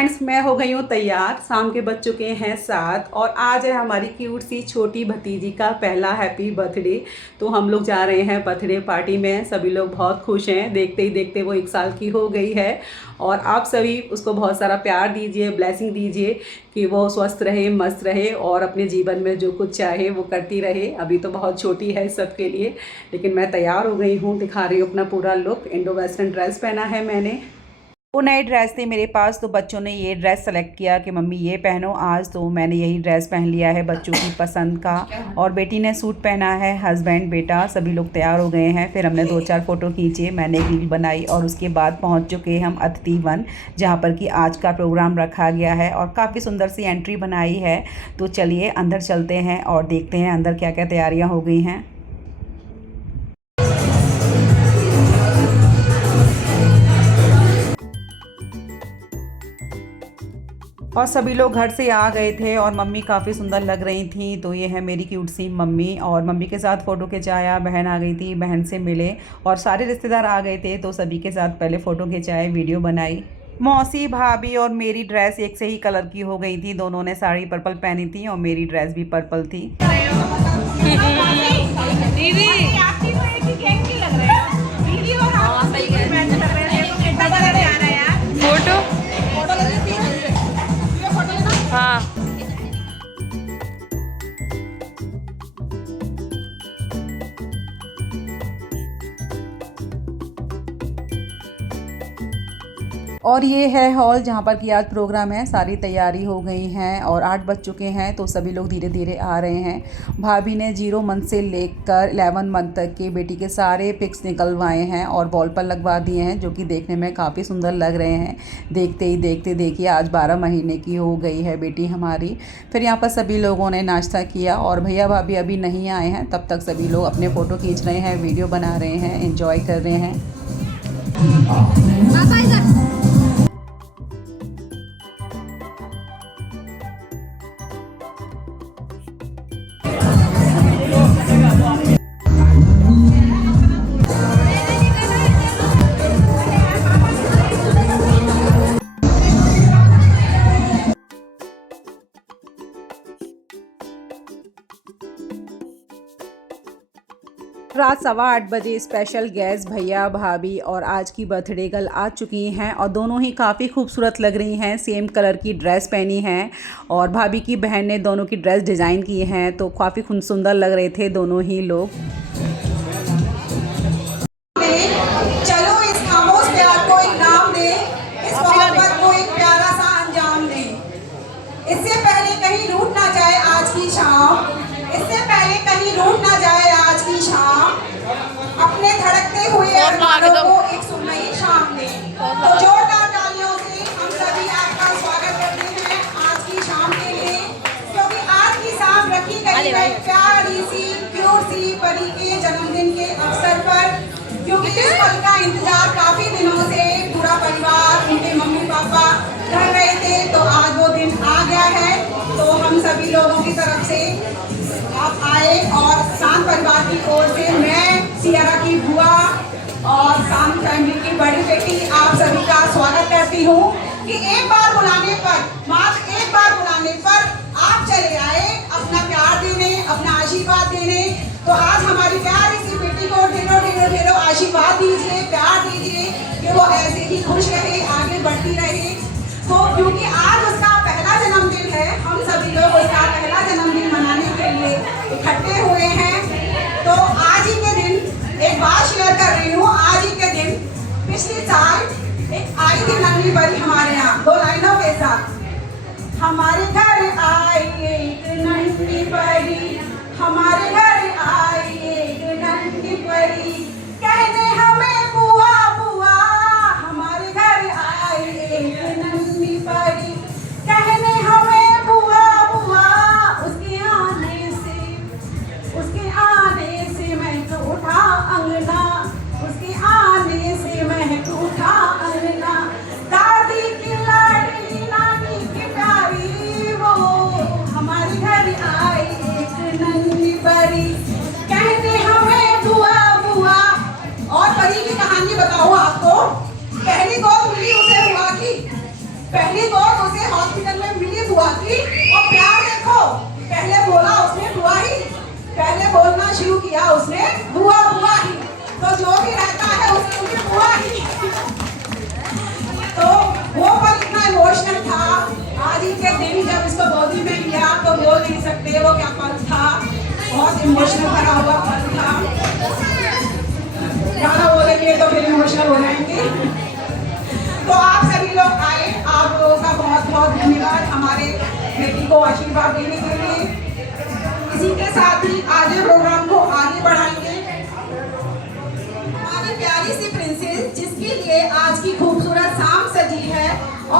Friends, मैं हो गई हूँ तैयार। शाम के बज चुके हैं 7 और आज है हमारी क्यूट सी छोटी भतीजी का पहला हैप्पी बर्थडे। तो हम लोग जा रहे हैं बर्थडे पार्टी में। सभी लोग बहुत खुश हैं, देखते ही देखते वो 1 साल की हो गई है। और आप सभी उसको बहुत सारा प्यार दीजिए, ब्लेसिंग दीजिए कि वो स्वस्थ रहे, मस्त रहे और अपने जीवन में जो कुछ चाहे वो करती रहे। अभी तो बहुत छोटी है सबके लिए, लेकिन मैं तैयार हो गई हूँ, दिखा रही हूँ अपना पूरा लुक। इंडो वेस्टर्न ड्रेस पहना है मैंने। वो नई ड्रेस थी मेरे पास, तो बच्चों ने ये ड्रेस सेलेक्ट किया कि मम्मी ये पहनो आज, तो मैंने यही ड्रेस पहन लिया है बच्चों की पसंद का। और बेटी ने सूट पहना है, हस्बैंड बेटा सभी लोग तैयार हो गए हैं। फिर हमने 2-4 फ़ोटो खींचे, मैंने एक रील बनाई और उसके बाद पहुंच चुके हम अतिथि वन, जहां पर कि आज का प्रोग्राम रखा गया है। और काफ़ी सुंदर सी एंट्री बनाई है। तो चलिए अंदर चलते हैं और देखते हैं अंदर क्या क्या तैयारियाँ हो गई हैं। और सभी लोग घर से आ गए थे और मम्मी काफ़ी सुंदर लग रही थी। तो ये है मेरी क्यूट सी मम्मी, और मम्मी के साथ फ़ोटो खिंचाया। बहन आ गई थी, बहन से मिले और सारे रिश्तेदार आ गए थे, तो सभी के साथ पहले फ़ोटो खिंचाए, वीडियो बनाई। मौसी, भाभी और मेरी ड्रेस एक से ही कलर की हो गई थी। दोनों ने साड़ी पर्पल पहनी थी और मेरी ड्रेस भी पर्पल थी। हाँ। और ये है हॉल जहाँ पर कि आज प्रोग्राम है। सारी तैयारी हो गई हैं और 8 बज चुके हैं, तो सभी लोग धीरे धीरे आ रहे हैं। भाभी ने 0 मंथ से लेकर 11 मंथ तक के बेटी के सारे पिक्स निकलवाए हैं और वॉल पर लगवा दिए हैं, जो कि देखने में काफ़ी सुंदर लग रहे हैं। देखते ही देखते देखिए आज 12 महीने की हो गई है बेटी हमारी। फिर यहाँ पर सभी लोगों ने नाश्ता किया और भैया भाभी अभी नहीं आए हैं, तब तक सभी लोग अपने फ़ोटो खींच रहे हैं, वीडियो बना रहे हैं, एंजॉय कर रहे हैं। रात 8:15 बजे स्पेशल गेस्ट भैया भाभी और आज की बर्थडे गर्ल आ चुकी हैं और दोनों ही काफ़ी खूबसूरत लग रही हैं। सेम कलर की ड्रेस पहनी हैं और भाभी की बहन ने दोनों की ड्रेस डिज़ाइन की हैं, तो काफ़ी सुंदर लग रहे थे दोनों ही लोग। चलो इस खामोश प्यार को एक नाम दे, इस मोहब्बत को एक प्यारा सा अंजाम दे। इससे पहले कहीं रूठ ना जाए आज की शाम, इससे पहले कहीं रूठ ना जाए आज की शाम। अपने धड़कते हुए अरमानों को एक सुनहरी शाम दे। तो जोरदार तालियों से हम सभी आपका स्वागत करते हैं आज की शाम के लिए, क्योंकि आज की शाम रखी गई है प्यारी सी क्यूट सी परी के जन्मदिन के अवसर पर। क्योंकि इस पल का इंतजार काफी दिनों से पूरा परिवार, उनके मम्मी पापा कर रहे थे, तो आज वो दिन आ गया है। तो हम सभी लोगों की तरफ से आप आए और शांत परिवार की ओर से मैं सियारा की बुआ और शांत फैमिली की बड़ी बेटी आप सभी का स्वागत करती हूँ कि एक बार बुलाने पर, मात्र एक बार बुलाने पर आप चले आए अपना प्यार देने, अपना आशीर्वाद देने। तो आज हमारी प्यारी सी बेटी को ढेरों ढेरों ढेरों आशीर्वाद दीजिए, प्यार दीजिए कि वो ऐसे ही खुश रहे, आगे बढ़ती रहे। तो क्योंकि आज उसका पहला जन्मदिन है, हम सभी लोग उसका पहला जन्मदिन मनाने के लिए इकट्ठे हुए हैं। तो आज ही के दिन एक बात शेयर कर रही हूँ। आज ही के दिन पिछले साल एक आई थी नन्ही परी हमारे यहाँ, 2 लाइनों के साथ। हमारे घर आई एक नन्ही परी, हमारे घर आई एक नन्ही परी, कहने हमें बुआ बुआ। हमारे घर आई एक नन्ही परी, कहने हमें बुआ बुआ। उसके आने से महक उठा अंगना, उसके आने से महक उठा अंगना। दादी की लाडली नानी की प्यारी वो बहुत इमोशनल भरा हुआ पल था। गाना बोलेंगे तो फिर इमोशनल हो जाएंगे। तो आप सभी लोग आए, आप लोगों का बहुत बहुत धन्यवाद हमारे बेटी को आशीर्वाद देने के लिए। इसी के साथ ही आज प्रोग्राम को आगे बढ़ाएंगे हमारी प्यारी सी प्रिंसेस, जिसके लिए आज की खूबसूरत शाम सजी है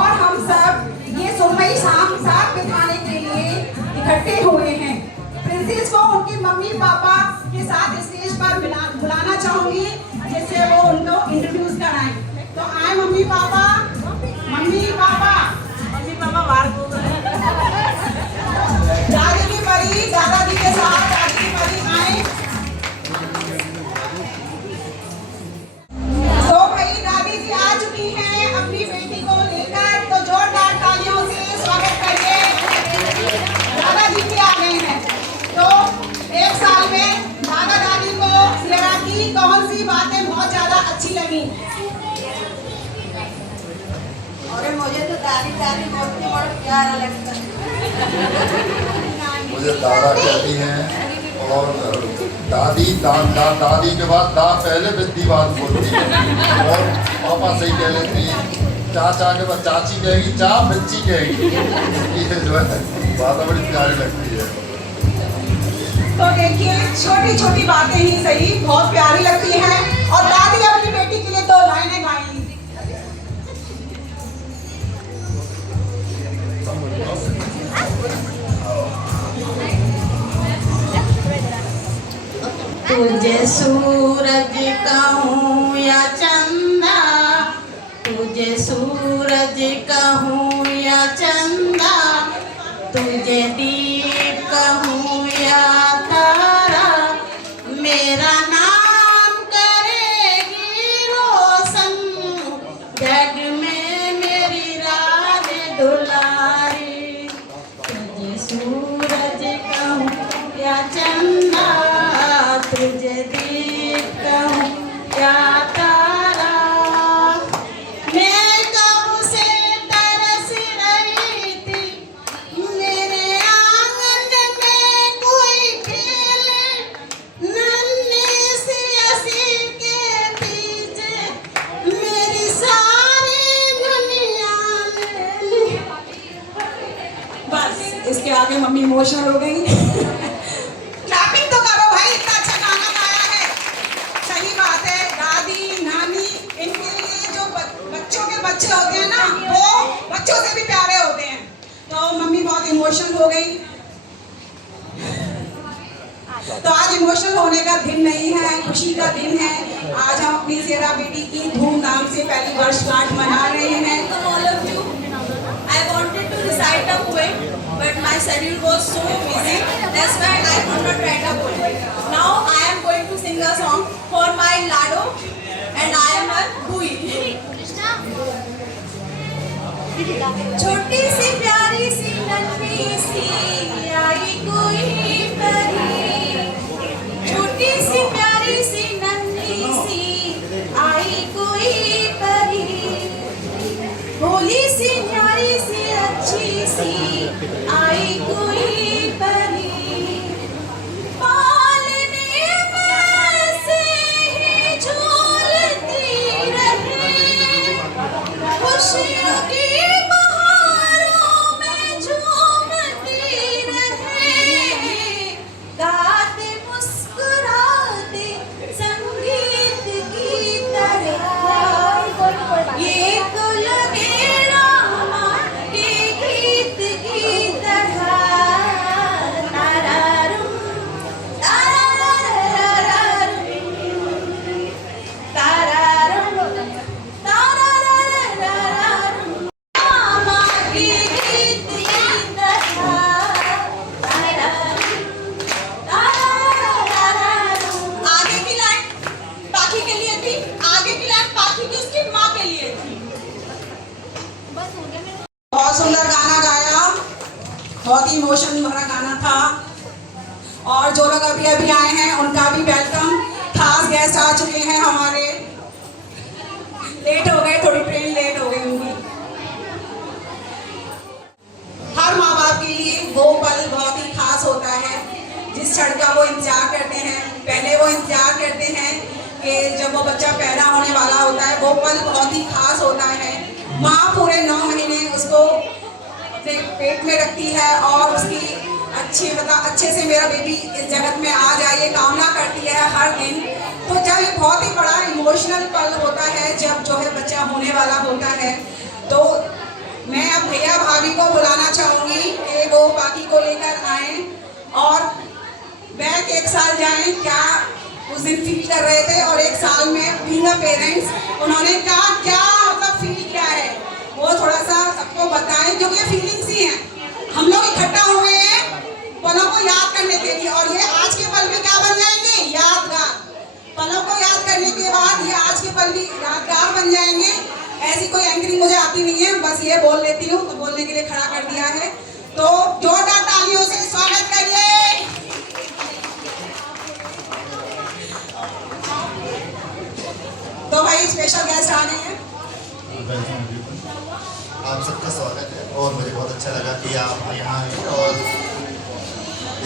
और हम सब ये सुरमई शाम साथ बिताने के लिए इकट्ठे हुए हैं। प्रिंसेस को उनके मम्मी पापा के साथ स्टेज पर बुलाना चाहूंगी, जिससे वो उनको इंट्रोड्यूस कराएं। तो आए mummy papa, mummy papa, mummy papa बाहर बोल रहे हैं। दादी की परी, दादाजी के साथ दादी की परी आए। तो भाई दादी जी आ चुकी हैं अपनी बेटी को लेकर, तो जोरदार तालियों से स्वागत करिए। दादाजी भी आ गए हैं। तो एक साल में दादा दादी को सियरा की कौन सी बातें बहुत ज्यादा अच्छी लगी? और मुझे तो दादी दादी बहुत ही बड़ा प्यारा लगता है। मुझे दादा कहती हैं और दादी दादी के बाद पहले बिंदी बात बोलती है और पापा सही कह लेती है। चाचा के बाद चाची कहेगी, चा बच्ची कहेगी। ये जो है बात बड़ी प्यारी लगती है। तो देखिए छोटी छोटी बातें ही सही बहुत प्यारी लगती हैं। और दादी अपनी बेटी के लिए 2 लाइनें गाएंगी। तुझे सूरज कहूँ या चंदा, तुझे सूरज कहूँ या चंदा, तुझे दीप कहूँ या तारा, मेरा नाम करेगी रोशन जग में मेरी राज दुलारी। तुझे सूरज कहूँ या चंदा, तुझे दीप कहूँ या तारा, मैं कब से तरस रही थी मेरे आंगन में कोई खेले, नन्ही सी हंसी के पीछे मेरी सारी दुनिया ले। बस इसके आगे मम्मी इमोशनल हो गई। क्लैपिंग तो करो भाई, इतना अच्छा गाना गाया है। सही बात है, दादी नानी इनके लिए जो बच्चों के बच्चे होते हैं ना, वो बच्चों से भी प्यारे होते हैं। तो मम्मी बहुत इमोशनल हो गई। तो आज इमोशनल होने का दिन नहीं है, खुशी का दिन है। आज हम अपनी सियरा बेटी की धूमधाम से पहली वर्षगांठ मना रहे हैं। All of you, I wanted to recite a poem, but my schedule was so busy. That's why I could not write a poem. Now I am going to sing a song for my Lado, and I am her Bui. छोटी सी प्यारी सी नन्ही सी आई कोई परी, छोटी सी प्यारी सी नन्ही सी आई कोई परी, भोली सी न्यारी सी अच्छी सी आई कोई परी, पालने में से ही झूलती रहे, खुशियों की बहारों में झूमती रहे, गाते मुस्कुराते संगीत की तरह, ये तो लगे रामा के गीत की तरह। तारारुम, तारारारारुम, तारारुम, तारारारारुम, रामा के गीत की तरह। तारारुम, तारारारारुम। आगे की लाइन पाखी के लिए थी, आगे की लाइन पाखी की उसकी माँ के लिए थी। बहुत सुंदर गाना गाया, बहुत ही इमोशन भरा गाना था। और जो लोग अभी अभी आए हैं उनका भी वेलकम। खास गेस्ट आ चुके हैं हमारे। लेट हो गए, थोड़ी ट्रेन लेट हो गई उनकी। हर माँ बाप के लिए वो पल बहुत ही खास होता है जिस क्षण का वो माँ पूरे 9 महीने उसको अपने पेट में रखती है और उसकी अच्छे से मेरा बेबी इस जगत में आ जाए ये कामना करती है हर दिन। तो जब ये बहुत ही बड़ा इमोशनल पल होता है जब जो है बच्चा होने वाला होता है, तो मैं अब भैया भाभी को बुलाना चाहूँगी कि वो बाकी को लेकर आए और बैक एक साल जाएं क्या उस दिन फील कर रहे थे और एक साल में बीइंग अ पेरेंट्स उन्होंने कहा क्या मतलब फील किया है वो थोड़ा सा सबको बताएं, क्योंकि ये फीलिंग्स ही हैं। हम लोग इकट्ठा हुए हैं पलों को याद करने के लिए और ये आज के पल में क्या बन जाएंगे, यादगार। पलों को याद करने के बाद ये आज के पल भी यादगार बन जाएंगे। ऐसी कोई एंकरिंग मुझे आती नहीं है, बस ये बोल लेती हूँ, तो बोलने के लिए खड़ा कर दिया है। तो जोरदार तालियों से स्वागत करिए। तो भाई स्पेशल गेस्ट आ गए हैं। आप सबका स्वागत है और मुझे बहुत अच्छा लगा कि आप यहाँ आए और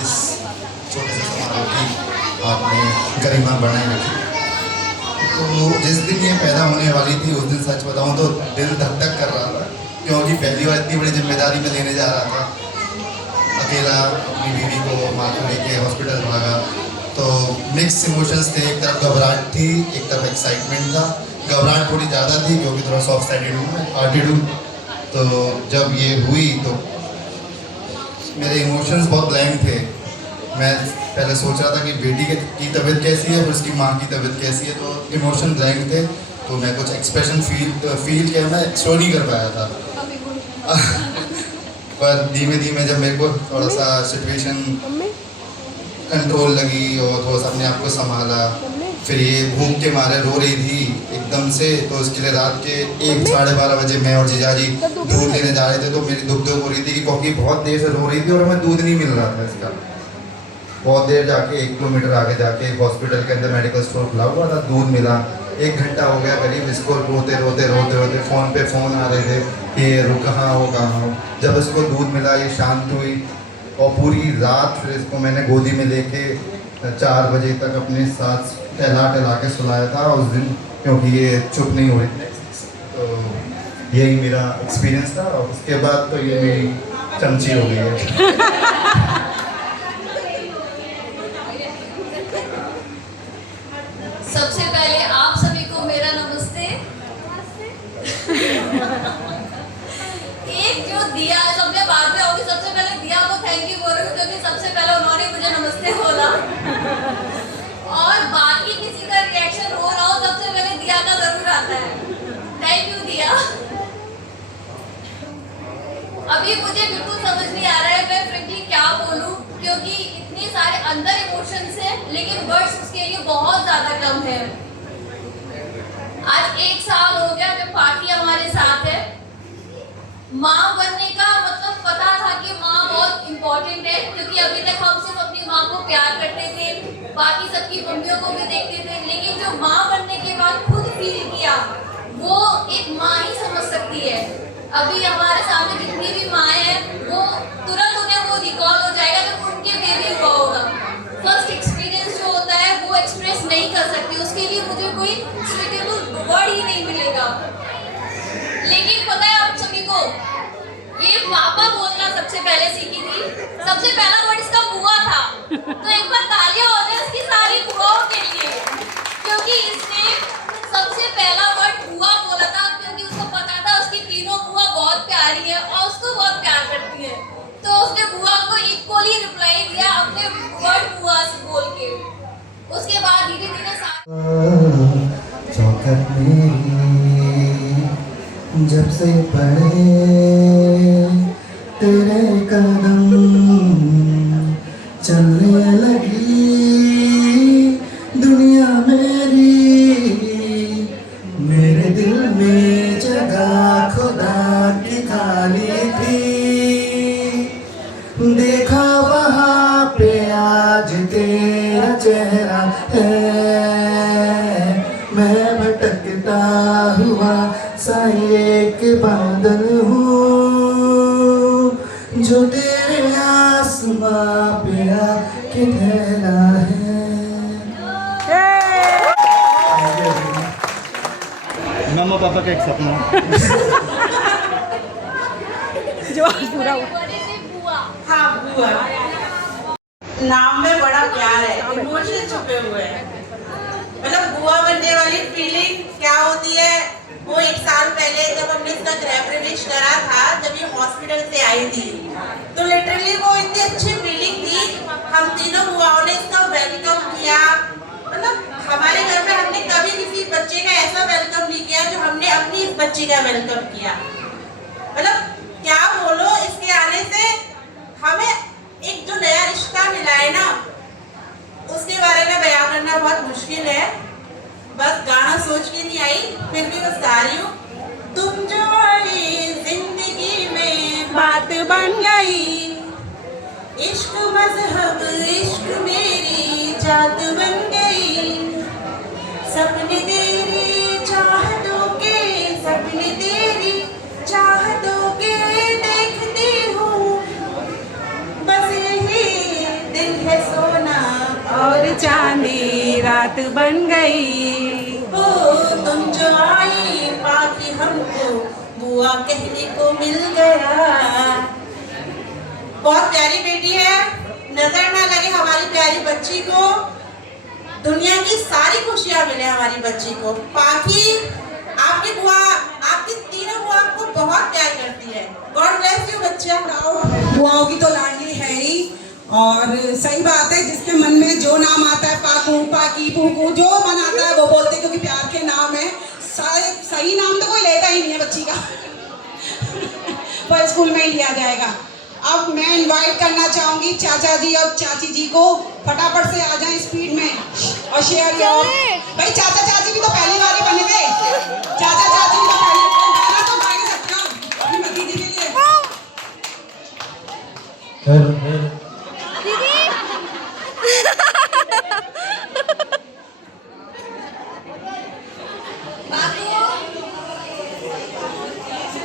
इस छोटे से समारोह की आपने गरिमा बनाए रखी। तो जिस दिन ये पैदा होने वाली थी उस दिन सच बताऊँ तो दिल धक धक कर रहा था, क्योंकि पहली बार इतनी बड़ी जिम्मेदारी में लेने जा रहा था। अकेला अपनी बीवी को माँ को लेके हॉस्पिटल भागा, तो मिक्स इमोशंस थे। एक तरफ घबराहट थी, एक तरफ एक्साइटमेंट था। घबराहट थोड़ी ज़्यादा थी क्योंकि थोड़ा सॉफ्ट साइडेड हूँ मैं, हार्टेड हूँ। तो जब ये हुई तो मेरे इमोशंस बहुत ब्लैंक थे। मैं पहले सोच रहा था कि बेटी की तबीयत कैसी है और उसकी माँ की तबीयत कैसी है, तो इमोशन ब्लैंक थे। तो मैं कुछ एक्सप्रेशन फील किया, मैं शो नहीं कर पाया था। पर धीमे धीमे जब मेरे को थोड़ा सा सिचुएशन कंट्रोल लगी और थोड़ा सा अपने आप को संभाला, फिर ये भूख के मारे रो रही थी एकदम से, तो उसके लिए रात के 1 साढ़े 12 बजे मैं और जीजाजी दूध लेने जा रहे थे। तो मेरी दुख हो रही थी क्योंकि बहुत देर से रो रही थी और हमें दूध नहीं मिल रहा था इसका। बहुत देर जाके 1 किलोमीटर आगे जाके हॉस्पिटल के अंदर मेडिकल स्टोर खुला हुआ था, दूध मिला। 1 घंटा हो गया करीब इसको रोते रोते फ़ोन पे फ़ोन आ रहे थे कि कहाँ हो कहाँ हो। जब इसको दूध मिला ये शांत हुई और पूरी रात फिर इसको मैंने गोदी में लेके 4 बजे तक अपने साथ टहला के सुलाया था उस दिन, क्योंकि ये चुप नहीं हो रही थी। तो यही मेरा एक्सपीरियंस था और उसके बाद तो ये मेरी चमची हो गई है। सबसे पहले आप सभी को मेरा नमस्ते। एक जो दिया सबने बाद में होगी, सबसे पहले दिया को थैंक यू बोल रही हूँ क्योंकि सबसे पहले उन्होंने मुझे नमस्ते बोला। और बाकी किसी का रिएक्शन हो रहा हो सबसे पहले दिया का जरूर आता है। थैंक यू दिया। अभी मुझे बिल्कुल समझ नहीं आ रहा है मैं फ्रेंकली क्या बोलूं, क्योंकि इतने सारे अंदर इमोशंस हैं लेकिन वर्ड्स उसके लिए बहुत ज्यादा कम है। आज 1 साल हो गया जब पार्टी हमारे साथ है। माँ बनने का मतलब पता था कि माँ बहुत इम्पोर्टेंट है, क्योंकि अभी तक हम सिर्फ अपनी माँ को प्यार करते थे, बाकी सबकी मम्मियों को भी देखते थे, लेकिन जो माँ बनने के बाद खुद फील किया वो एक माँ ही समझ सकती है। अभी हमारे सामने जितनी भी माएँ हैं वो तुरंत उन्हें वो रिकॉल हो जाएगा जब उनके बेबी हुआ होगा। फर्स्ट एक्सपीरियंस जो होता है वो एक्सप्रेस नहीं कर सकती, उसके लिए मुझे कोई सुइटेबल वर्ड ही नहीं मिलेगा। लेकिन पता है आप सभी को ये पापा बोलना सबसे पहले सीखी थी। सबसे पहला वर्ड इसका बुआ था, तो एक बार तालियां हो जाए उसकी सारी बुआओं के लिए, क्योंकि इसने सबसे पहला वर्ड बुआ बोला था, क्योंकि उसको पता था उसकी तीनों बुआ बहुत प्यारी है और उसको बहुत प्यार करती है। तो उसने बुआ को इक्वली रिप्लाई दिया अपने वर्ड बुआ से बोल के। उसके बाद धीरे धीरे चौखट जब से पड़े तेरे कदम चलने लगी दुनिया मेरी, मेरे दिल में जगह खुदा की खाली थी। देखा वहाँ पे आज तेरा चेहरा है, मैं भटकता हुआ सा एक बादल हूँ जो तेरे आसमां पे आके ठहरा है। पापा का एक सपना। जो पूरा हाँ बुआ। नाम में बड़ा प्यार है, इमोशन छुपे हुए हैं। मतलब बुआ बनने वाली फीलिंग क्या होती है, वो 1 साल पहले जब हमने इसका गृह प्रवेश करा था, जब ये हॉस्पिटल से आई थी, तो लिटरली वो इतनी अच्छी फीलिंग थी। हम तीनों बुआओं ने इसका वेलकम किया। मतलब हमारे घर में हमने कभी किसी बच्चे का ऐसा वेलकम नहीं किया जो हमने अपनी इस बच्ची का वेलकम किया। मतलब क्या बोलो, इसके आने से हमें एक जो नया रिश्ता मिला है ना, उसके बारे में बयान करना बहुत मुश्किल है। बस गाना सोच के नहीं आई, फिर भी बस गा रही हूँ। तुम जो आई जिंदगी में बात बन गई, इश्क मजहब इश्क मेरी जात बन गई। सपने तेरी चाहतों के, सपने तेरी चाहतों के देखती हूँ। बस यही दिन है सोना और चांदी रात बन गई। ओ तुम जो आई पाकि हमको बुआ कहने को मिल गया। बहुत प्यारी बेटी है, नजर ना लगे हमारी प्यारी बच्ची को। दुनिया की सारी खुशियां मिले हमारी बच्ची को। पाकि आपकी बुआ, आपकी तीनों बुआ आपको बहुत प्यार करती है। गॉड ब्लेस यू बच्चा। बुआओं की तो लाडली है ही, और सही बात है, जिसके मन में जो नाम आता है, पाकू पाकी पूकू, जो मन आता है वो बोलते, क्योंकि प्यार के नाम है। सही नाम तो कोई लेता ही नहीं है बच्ची का। पर स्कूल में ही लिया जाएगा। अब मैं इनवाइट करना चाहूंगी चाचा जी और चाची जी को, फटाफट से आ जाएं स्पीड में और शेयर योर। भाई चाचा चाची भी तो पहली बार ही बने थे। चाचा चाची भी तो पहली गाना तो गा ही सकते हो अपनी भतीजी के लिए।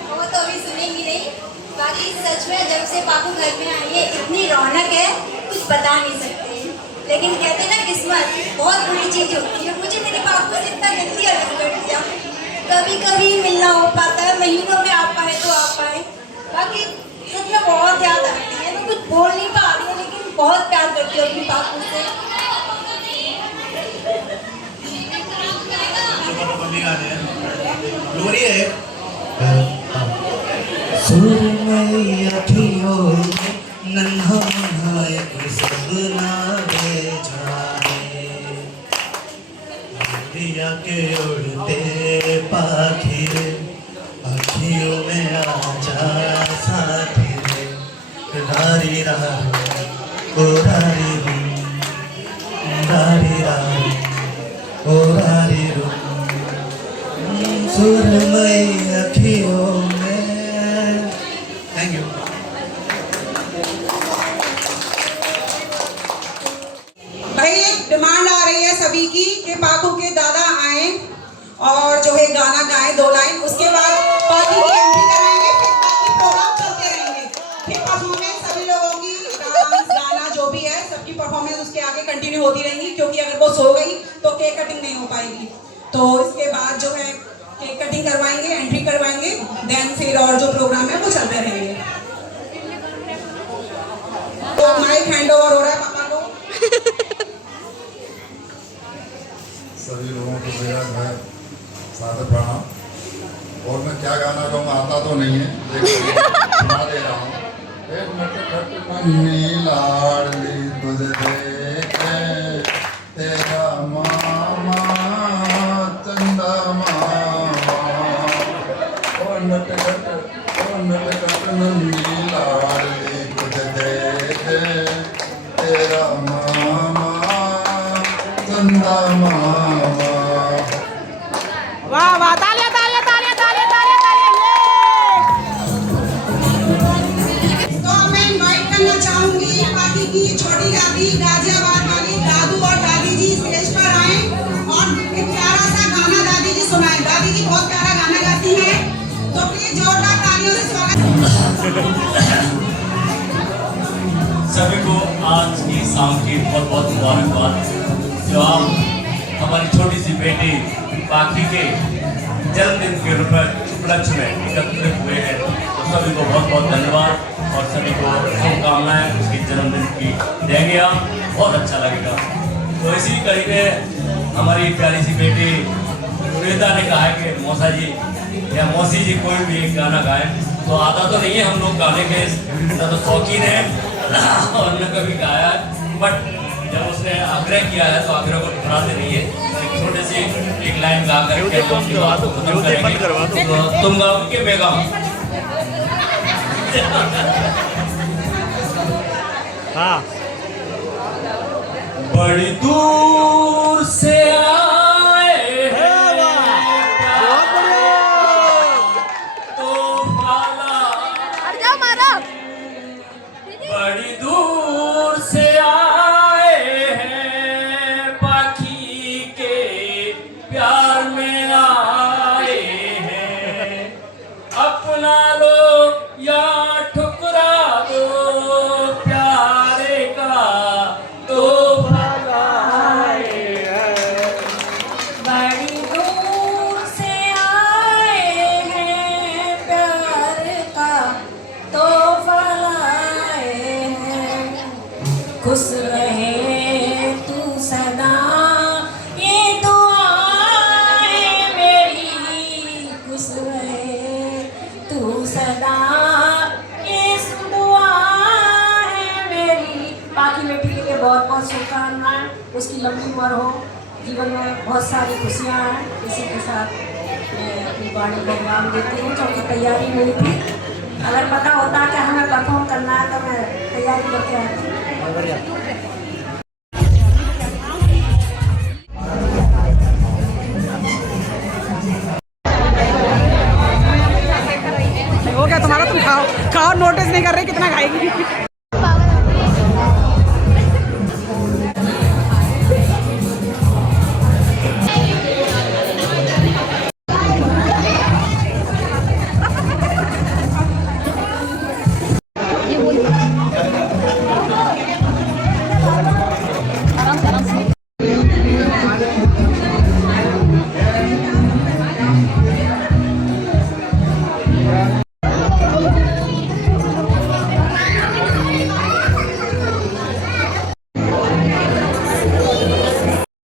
वो तो अभी सुनेंगी नहीं। बाकी सच में जब से पापू घर में आई है, इतनी रौनक है, कुछ बता नहीं सकते। लेकिन कहते हैं ना, किस्मत बहुत बुरी चीज होती है। मुझे मेरे पापू से इतना जल्दी अलग कर दिया। कभी कभी मिलना हो पाता है, महीनों में आ पाए तो आ पाए। बाकी सच में बहुत याद आती है। मैं कुछ बोल नहीं पा रही हूँ, लेकिन बहुत प्यार करती हूँ अपनी पापू से। लोरी है सुरमई अखियों में नन्हा मुन्हा एक सपना ले जाए। दिया के उड़ते पाखी रे, अखियों में आजा साथी रे। रारी रारी ओ रारी रू, रारी रारी ओ रारी रू। सुरमई अखियों में। Thank you. भाई एक डिमांड आ रही है सभी की कि पाकू के दादा आए और जो है गाना गाएं 2 लाइन, उसके बाद पाकू की एंट्री कराएंगे, फिर बाकी प्रोग्राम चलते रहेंगे। फिर परफॉर्मेंस सभी लोगों की, डांस गाना जो भी है सबकी परफॉर्मेंस उसके आगे कंटिन्यू होती रहेंगी, क्योंकि अगर वो सो गई तो केक कटिंग नहीं हो पाएगी। तो इसके बाद जो है केक कटिंग करवाएंगे, एंट्री करवाएंगे, देन फिर और जो प्रोग्राम है वो चलते रहेंगे। तो माइक हैंड ओवर हो रहा है पापा को। सभी लोगों को मेरा मैं सादर प्रणाम। और मैं क्या गाना गाऊंगा आता तो नहीं है, लेकिन सुना दे रहा हूँ। लाडली तुझे देखे तेरा मामा चंदा मामा, और नटखट नन्ही लाडली तुझे देखे तेरा मामा चंदा मामा। वाह वाह, तालियां तालियां तालियां तालियां तालियां तालियां। तो अब मैं इनवाइट करना चाहूंगी पार्टी की छोटी दादी गाजियाबाद वाली दादू और दादी जी स्टेज पर आए और एक प्यारा सा गाना दादी जी सुनाएं। दादी जी बहुत प्यारा गाना गाती हैं, तो प्लीज जोरदार तालियों से स्वागत। सभी को आज की शाम की बहुत बहुत मुबारकबाद। जो आप हमारी छोटी सी बेटी पाखी के जन्मदिन के उपलक्ष्य में एकत्रित हुए हैं। तो सभी को बहुत बहुत धन्यवाद और सभी को शुभकामनाएं उसके जन्मदिन की देंगे आप, बहुत अच्छा लगेगा। तो इसी कड़ी में हमारी प्यारी सी बेटी सुनीता ने कहा है कि मौसा जी या मौसी जी कोई भी एक गाना गाएं। तो आता तो नहीं है, हम लोग गाने के तो शौकीन हैं और हमने कभी गाया, बट जब उसने आग्रह किया है तो आग्रह को ठुकराते नहीं है। एक छोटे से एक लाइन गा कर के हम अपनी बात को खत्म करेंगे। तो तुम गाओ कि मैं गाऊं? हाँ। बड़ी दूर से आए हैं तो भाला, बड़ी दूर से आए हैं पाखी के प्यार में आए हैं। अपना लो या ठुकरा दो प्यारे का तो बड़ी दूर से आए हैं प्यार का तोहफा लाए हैं। खुश रहे तू सदा ये दुआ है मेरी, खुश रहे तू सदा ये दुआ है मेरी। बाकी बेटी के लिए बहुत बहुत शुभकामनाएं, उसकी लंबी उम्र हो, जीवन में बहुत सारी खुशियाँ हैं। इसी के साथ मैं अपनी बाणी को विराम देती हूँ, क्योंकि तैयारी नहीं थी। अगर पता होता कि हमें परफॉर्म करना है तो मैं तैयारी करके आती। हो गया तुम्हारा, तुम खाओ खाओ, नोटिस नहीं कर रहे कितना खाएगी।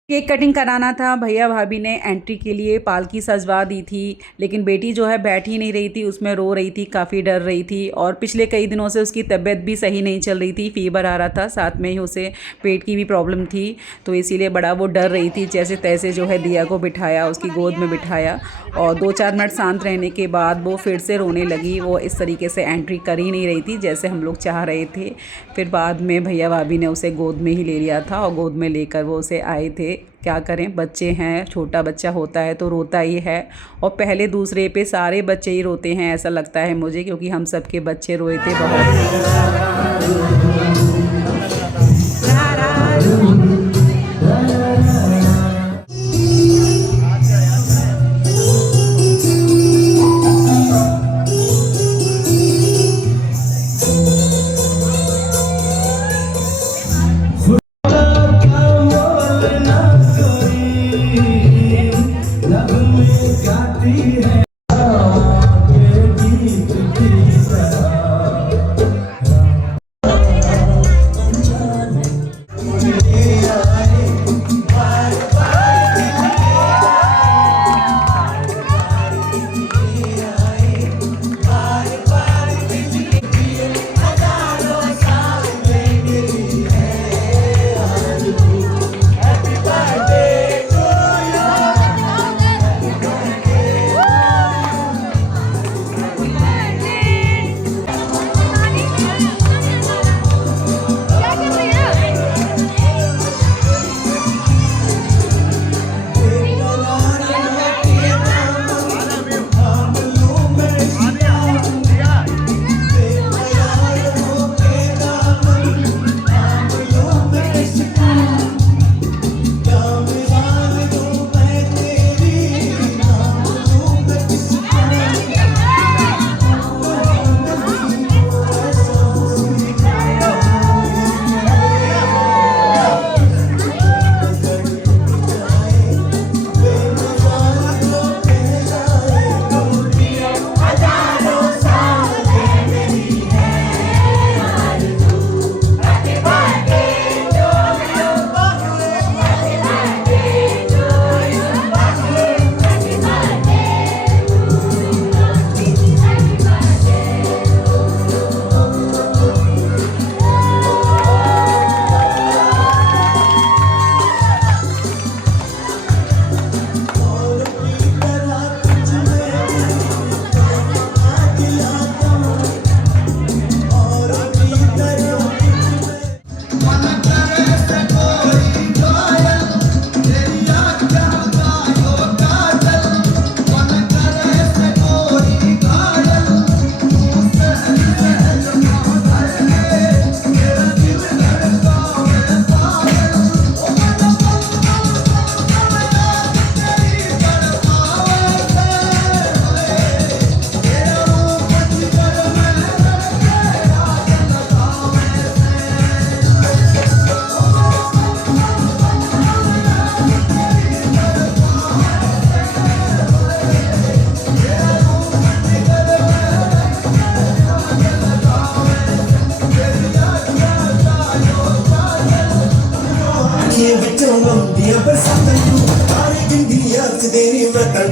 केक कटिंग कराना था। भैया भाभी ने एंट्री के लिए पालकी सजवा दी थी, लेकिन बेटी जो है बैठ ही नहीं रही थी, उसमें रो रही थी, काफ़ी डर रही थी। और पिछले कई दिनों से उसकी तबीयत भी सही नहीं चल रही थी, फीवर आ रहा था, साथ में ही उसे पेट की भी प्रॉब्लम थी, तो इसीलिए बड़ा वो डर रही थी। जैसे तैसे जो है दिया को बिठाया, उसकी गोद में बिठाया और 2-4 मिनट शांत रहने के बाद वो फिर से रोने लगी। वो इस तरीके से एंट्री कर ही नहीं रही थी जैसे हम लोग चाह रहे थे। फिर बाद में भैया भाभी ने उसे गोद में ही ले लिया था और गोद में लेकर वो उसे आए थे। क्या करें, बच्चे हैं, छोटा बच्चा होता है तो रोता ही है, और पहले दूसरे पे सारे बच्चे ही रोते हैं ऐसा लगता है मुझे, क्योंकि हम सबके बच्चे रोए थे बहुत।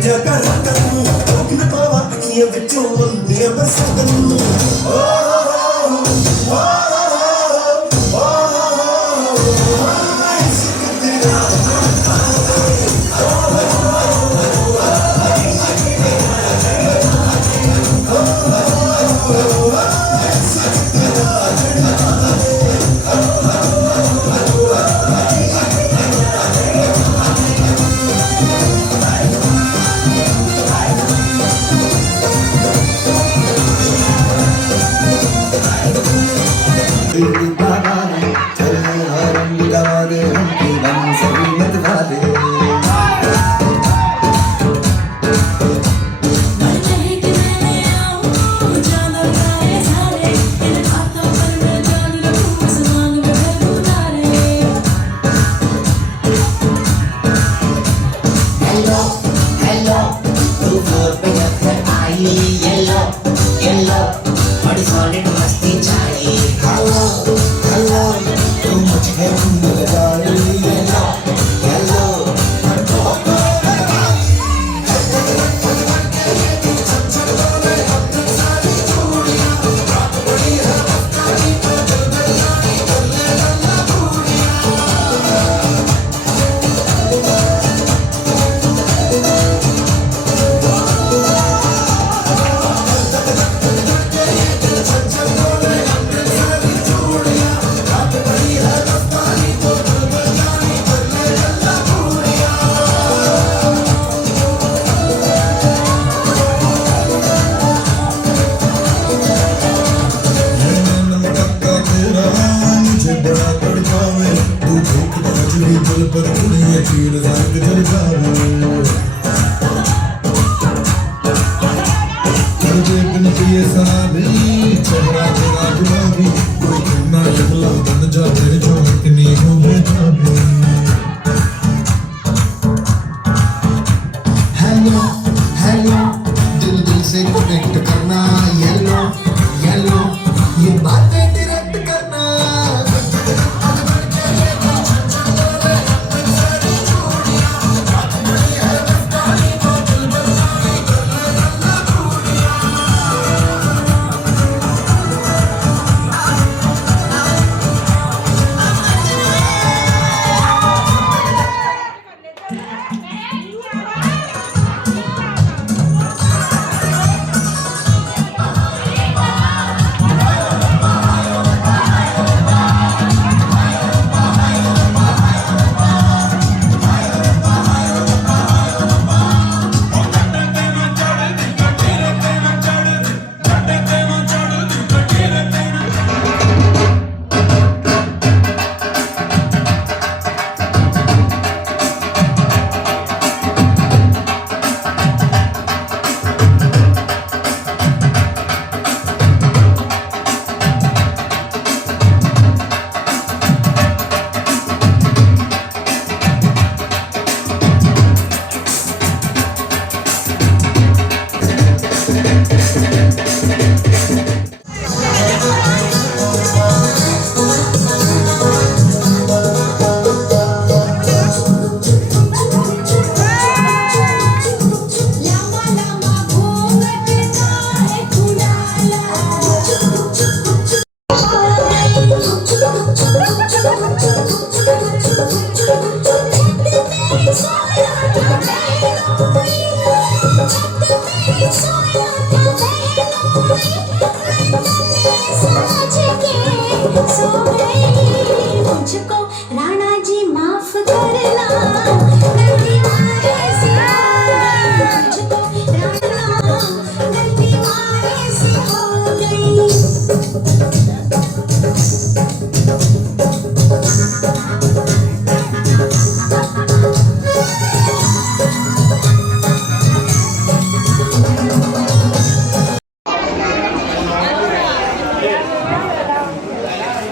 जा कर करूं लोग न पावा अखियां विचों बंदे बरसत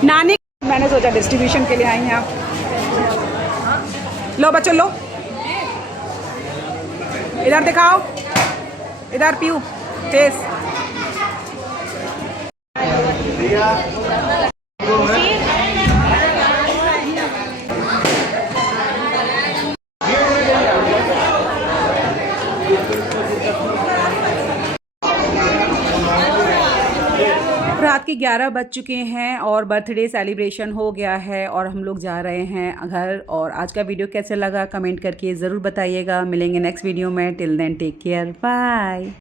नानी मैंने सोचा डिस्ट्रीब्यूशन के लिए आई हैं आप। लो बच्चों लो, इधर दिखाओ, इधर पीयू फेस। के 11 बज चुके हैं और बर्थडे सेलिब्रेशन हो गया है और हम लोग जा रहे हैं घर। और आज का वीडियो कैसे लगा कमेंट करके ज़रूर बताइएगा। मिलेंगे नेक्स्ट वीडियो में। Till then take care, bye.